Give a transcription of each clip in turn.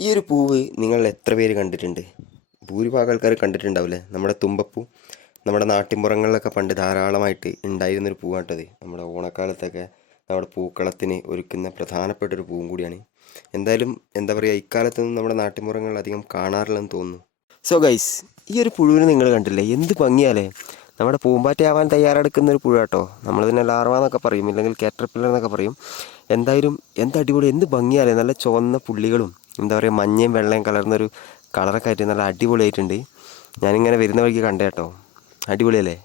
ഈ ഒരു പൂവ് നിങ്ങൾ എത്ര പേര് കണ്ടിട്ടുണ്ട്? ഭൂരിഭാഗം ആൾക്കാർ കണ്ടിട്ടുണ്ടാവില്ലേ? നമ്മുടെ തുമ്പപ്പൂ നമ്മുടെ നാട്ടിൻപുറങ്ങളിലൊക്കെ പണ്ട് ധാരാളമായിട്ട് ഉണ്ടായിരുന്നൊരു പൂവാട്ടത് നമ്മുടെ ഓണക്കാലത്തൊക്കെ നമ്മുടെ പൂക്കളത്തിന് ഒരുക്കുന്ന പ്രധാനപ്പെട്ട ഒരു പൂവും കൂടിയാണ്. എന്തായാലും എന്താ പറയുക ഇക്കാലത്തൊന്നും നമ്മുടെ നാട്ടിൻപുറങ്ങളിൽ അധികം കാണാറില്ലെന്ന് തോന്നുന്നു. സോ ഗൈസ് ഈ ഒരു പുഴുവിനെ നിങ്ങൾ കണ്ടില്ലേ? എന്ത് ഭംഗിയാലേ? നമ്മുടെ പൂമ്പാറ്റയാവാൻ തയ്യാറെടുക്കുന്ന ഒരു പുഴ കേട്ടോ നമ്മളിതിനെ ലാർവ എന്നൊക്കെ പറയും ഇല്ലെങ്കിൽ കാറ്റർപില്ലർ എന്നൊക്കെ പറയും. എന്തായാലും എന്ത് അടിപൊളി എന്ത് ഭംഗിയാലേ? നല്ല ചുവന്ന പുള്ളികളും എന്താ പറയുക മഞ്ഞയും വെള്ളയും കലർന്നൊരു കളറൊക്കെ ആയിട്ട് നല്ല അടിപൊളിയായിട്ടുണ്ട്. ഞാനിങ്ങനെ വരുന്ന വഴിക്ക് കണ്ടേ കേട്ടോ അടിപൊളിയല്ലേ?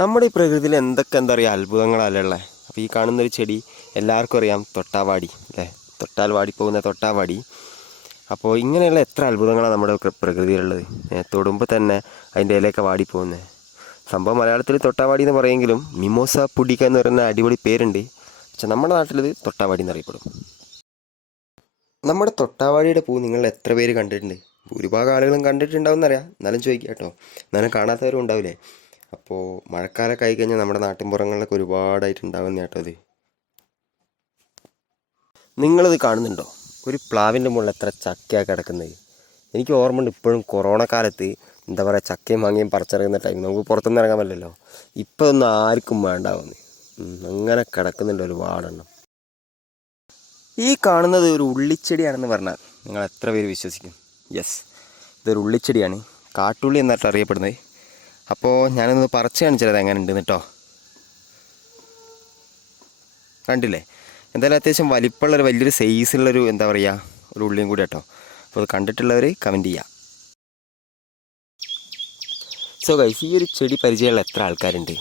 നമ്മുടെ ഈ പ്രകൃതിയിൽ എന്തൊക്കെ എന്താ പറയുക അത്ഭുതങ്ങളല്ലേ ഉള്ളത് അപ്പോൾ ഈ കാണുന്നൊരു ചെടി എല്ലാവർക്കും അറിയാം തൊട്ടാവാടി അല്ലേ? തൊട്ടാൽ വാടിപ്പോകുന്ന തൊട്ടാവാടി. അപ്പോൾ ഇങ്ങനെയുള്ള എത്ര അത്ഭുതങ്ങളാണ് നമ്മുടെ പ്ര- പ്രകൃതിയിലുള്ളത്. തൊടുമ്പോൾ തന്നെ അതിന്റെ ഇലയൊക്കെ വാടിപ്പോകുന്നത് സംഭവം മലയാളത്തിൽ തൊട്ടാവാടി എന്ന് പറയുമെങ്കിലും മിമോസ പുടിക്ക എന്ന് പറയുന്ന അടിപൊളി പേരുണ്ട്. പക്ഷെ നമ്മുടെ നാട്ടിലിത് തൊട്ടാവാടി എന്നറിയപ്പെടും. നമ്മുടെ തൊട്ടാവാടിയുടെ പൂ നിങ്ങൾ എത്ര പേര് കണ്ടിട്ടുണ്ട്? ഭൂരിഭാഗം ആളുകളും കണ്ടിട്ടുണ്ടാവും എന്നറിയാം എന്നാലും ചോദിക്കാം കേട്ടോ. എന്നാലും കാണാത്തവരും ഉണ്ടാവില്ലേ? അപ്പോൾ മഴക്കാലമൊക്കെ ആയി കഴിഞ്ഞാൽ നമ്മുടെ നാട്ടിൻപുറങ്ങളിലൊക്കെ ഒരുപാടായിട്ട് ഉണ്ടാവുന്ന കേട്ടോ അത് നിങ്ങളിത് കാണുന്നുണ്ടോ? ഒരു പ്ലാവിന്റെ മുകളിൽ എത്ര ചക്കയാണ് കിടക്കുന്നത്? എനിക്ക് ഓർമ്മയുണ്ട് ഇപ്പോഴും കൊറോണ കാലത്ത് എന്താ പറയുക ചക്കയും മാങ്ങയും പറിച്ചിറങ്ങുന്ന ടൈം. നമുക്ക് പുറത്തുനിന്ന് ഇറങ്ങാൻ പറ്റില്ലല്ലോ. ഇപ്പോൾ ഒന്നും ആർക്കും വേണ്ടാവുന്നു. അങ്ങനെ കിടക്കുന്നുണ്ട് ഒരുപാടെണ്ണം. ഈ കാണുന്നത് ഒരു ഉള്ളിച്ചെടിയാണെന്ന് പറഞ്ഞാൽ നിങ്ങൾ എത്ര പേര് വിശ്വസിക്കും? യെസ് ഇതൊരു ഉള്ളിച്ചെടിയാണ്. കാട്ടുള്ളി എന്നായിട്ട് അറിയപ്പെടുന്നത്. അപ്പോൾ ഞാനൊന്ന് പറിച്ച് കാണിച്ചത് എങ്ങനെ ഉണ്ട് കേട്ടോ കണ്ടില്ലേ? എന്തായാലും അത്യാവശ്യം വലിപ്പമുള്ളൊരു വലിയൊരു സൈസിലുള്ളൊരു എന്താ പറയുക ഒരു ഉള്ളിയും കൂടി കേട്ടോ അപ്പോൾ അത് കണ്ടിട്ടുള്ളവർ കമന്റ് ചെയ്യുക സോ ഗൈസ് ഈ ഒരു ചെടി പരിചയമുള്ള എത്ര ആൾക്കാരുണ്ട്?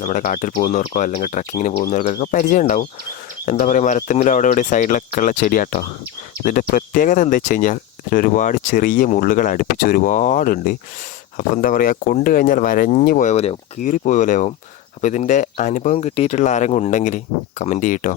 നമ്മുടെ കാട്ടിൽ പോകുന്നവർക്കോ അല്ലെങ്കിൽ ട്രക്കിങ്ങിന് പോകുന്നവർക്കൊക്കെ പരിചയം ഉണ്ടാവും എന്താ പറയുക മരത്തിമ്മിൽ അവിടെ ഇവിടെ സൈഡിലൊക്കെ ഉള്ള ചെടിയാട്ടോ. ഇതിന്റെ പ്രത്യേകത എന്താ വെച്ച് കഴിഞ്ഞാൽ ഇതിന് ഒരുപാട് ചെറിയ മുള്ളുകൾ അടുപ്പിച്ച് ഒരുപാടുണ്ട്. അപ്പോൾ എന്താ പറയുക കൊണ്ടു കഴിഞ്ഞാൽ വരഞ്ഞു പോയ പോലെയാവും കീറിപ്പോയ പോലെയാവും. അപ്പോൾ ഇതിന്റെ അനുഭവം കിട്ടിയിട്ടുള്ള ആരെങ്കിലും ഉണ്ടെങ്കിൽ കമന്റ് ചെയ്യട്ടോ